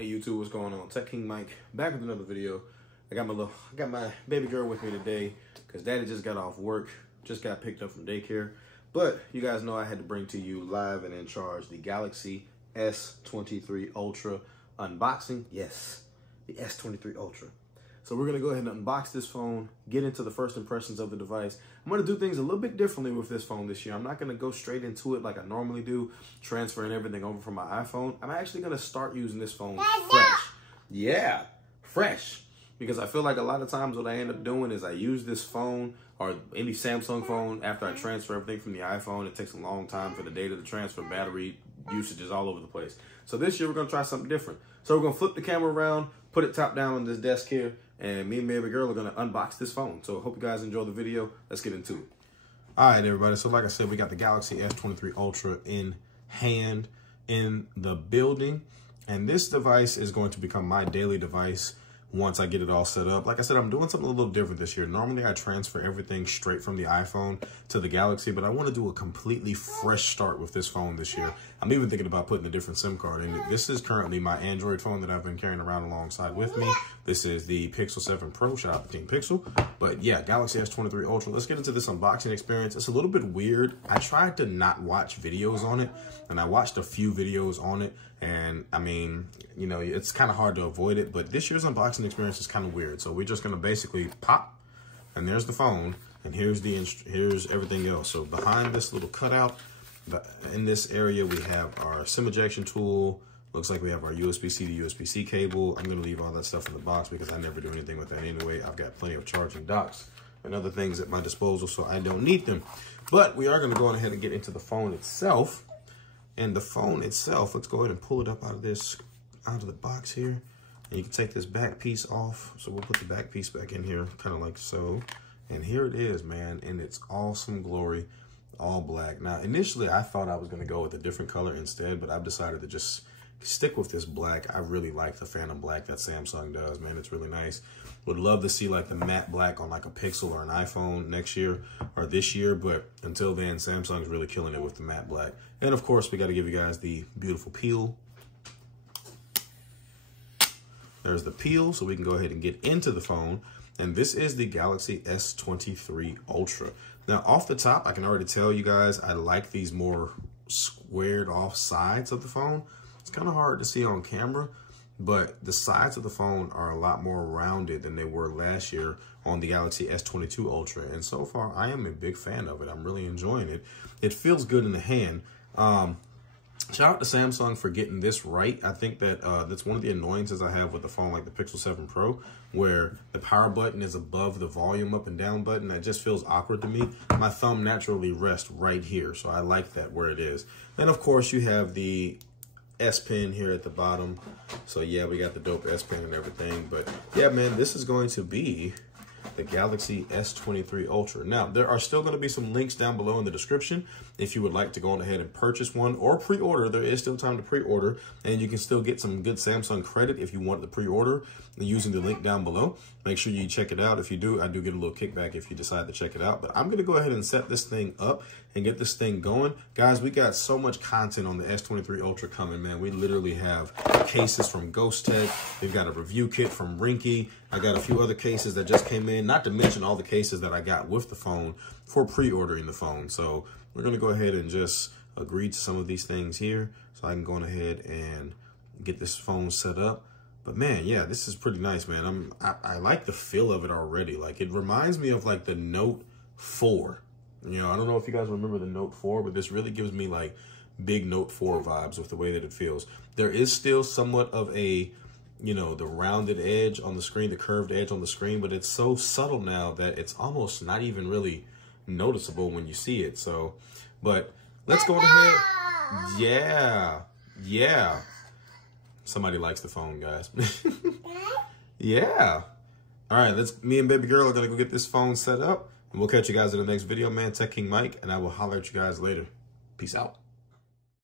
Hey YouTube, what's going on? Tech King Mike back with another video. I got my baby girl with me today because daddy just got off work, just got picked up from daycare. But you guys know I had to bring to you live and in charge the Galaxy S23 Ultra unboxing. Yes, the S23 Ultra. So we're gonna go ahead and unbox this phone, get into the first impressions of the device. I'm gonna do things a little bit differently with this phone this year. I'm not gonna go straight into it like I normally do, transferring everything over from my iPhone. I'm actually gonna start using this phone fresh. Yeah, fresh. Because I feel like a lot of times what I end up doing is I use this phone or any Samsung phone after I transfer everything from the iPhone. It takes a long time for the data to transfer, battery usage is all over the place. So this year we're gonna try something different. So we're gonna flip the camera around, put it top down on this desk here, and me and baby girl are gonna unbox this phone. So hope you guys enjoy the video. Let's get into it. All right, everybody. So like I said, we got the Galaxy S23 Ultra in hand in the building. And this device is going to become my daily device once I get it all set up. Like I said, I'm doing something a little different this year. Normally I transfer everything straight from the iPhone to the Galaxy, but I want to do a completely fresh start with this phone this year. I'm even thinking about putting a different SIM card in it. This is currently my Android phone that I've been carrying around alongside with me. This is the Pixel 7 Pro, shout out to Team Pixel. But yeah, Galaxy S23 Ultra. Let's get into this unboxing experience. It's a little bit weird. I tried to not watch videos on it, and I watched a few videos on it. And I mean, you know, it's kind of hard to avoid it, but this year's unboxing experience is kind of weird. So we're just going to basically pop, and there's the phone, and here's everything else. So behind this little cutout, in this area, we have our SIM ejection tool. Looks like we have our USB-C to USB-C cable. I'm going to leave all that stuff in the box because I never do anything with that anyway. I've got plenty of charging docks and other things at my disposal, so I don't need them. But we are going to go on ahead and get into the phone itself. And the phone itself, let's go ahead and pull it up out of the box here. And you can take this back piece off. So we'll put the back piece back in here, kind of like so. And here it is, man, in its awesome glory, all black. Now, initially, I thought I was going to go with a different color instead, but I've decided to just stick with this black. I really like the Phantom Black that Samsung does, man. It's really nice. Would love to see like the matte black on like a Pixel or an iPhone next year or this year, but until then, Samsung's really killing it with the matte black. And of course, we got to give you guys the beautiful peel. There's the peel, so we can go ahead and get into the phone. And this is the Galaxy S23 Ultra. Now, off the top, I can already tell you guys I like these more squared off sides of the phone. It's kind of hard to see on camera, but the sides of the phone are a lot more rounded than they were last year on the Galaxy S22 Ultra. And so far, I am a big fan of it. I'm really enjoying it. It feels good in the hand. Shout out to Samsung for getting this right. I think that that's one of the annoyances I have with a phone like the Pixel 7 Pro, where the power button is above the volume up and down button. That just feels awkward to me. My thumb naturally rests right here, so I like that where it is. Then, of course, you have the S Pen here at the bottom. So yeah, we got the dope S Pen and everything. But yeah, man, this is going to be the Galaxy S23 Ultra. Now, there are still going to be some links down below in the description if you would like to go on ahead and purchase one or pre-order. There is still time to pre-order, and you can still get some good Samsung credit if you want the pre-order using the link down below. Make sure you check it out. If you do, I do get a little kickback if you decide to check it out. But I'm going to go ahead and set this thing up and get this thing going. Guys, we got so much content on the S23 Ultra coming, man. We literally have cases from Ghost Tech. We've got a review kit from Rinky. I got a few other cases that just came in, not to mention all the cases that I got with the phone for pre-ordering the phone. So we're going to go ahead and just agree to some of these things here so I can go on ahead and get this phone set up. But man, yeah, this is pretty nice, man. I like the feel of it already. Like, it reminds me of like the Note 4. You know, I don't know if you guys remember the Note 4, but this really gives me like big Note 4 vibes with the way that it feels. There is still somewhat of a, you know, the rounded edge on the screen, the curved edge on the screen, but it's so subtle now that it's almost not even really noticeable when you see it. So, but let's go ahead. Yeah. Somebody likes the phone, guys. Yeah. All right, me and baby girl are going to go get this phone set up, and we'll catch you guys in the next video, man. Tech King Mike, and I will holler at you guys later. Peace out.